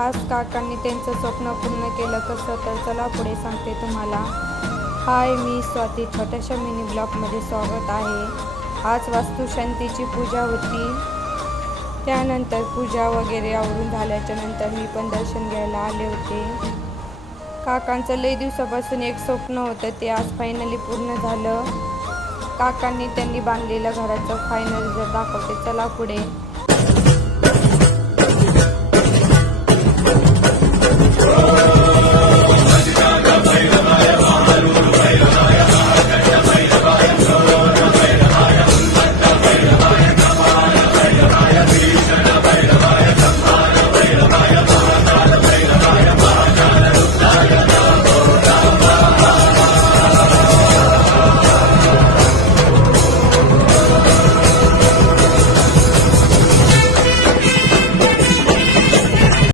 आज काकांनी त्यांचं स्वप्न पूर्ण केलं कसं, तर चला पुढे सांगते तुम्हाला. हाय, मी स्वाती. छोट्याशा मिनी ब्लॉगमध्ये स्वागत आहे. आज वास्तुशांतीची पूजा होती. त्यानंतर पूजा वगैरे आवरून झाल्याच्या नंतर मी पण दर्शन घ्यायला आले होते. काकांचं लई दिवसापासून एक स्वप्न होतं, ते आज फायनली पूर्ण झालं. काकांनी त्यांनी बांधलेलं घराचं फायनल रिझल्ट दाखवते, चला पुढे.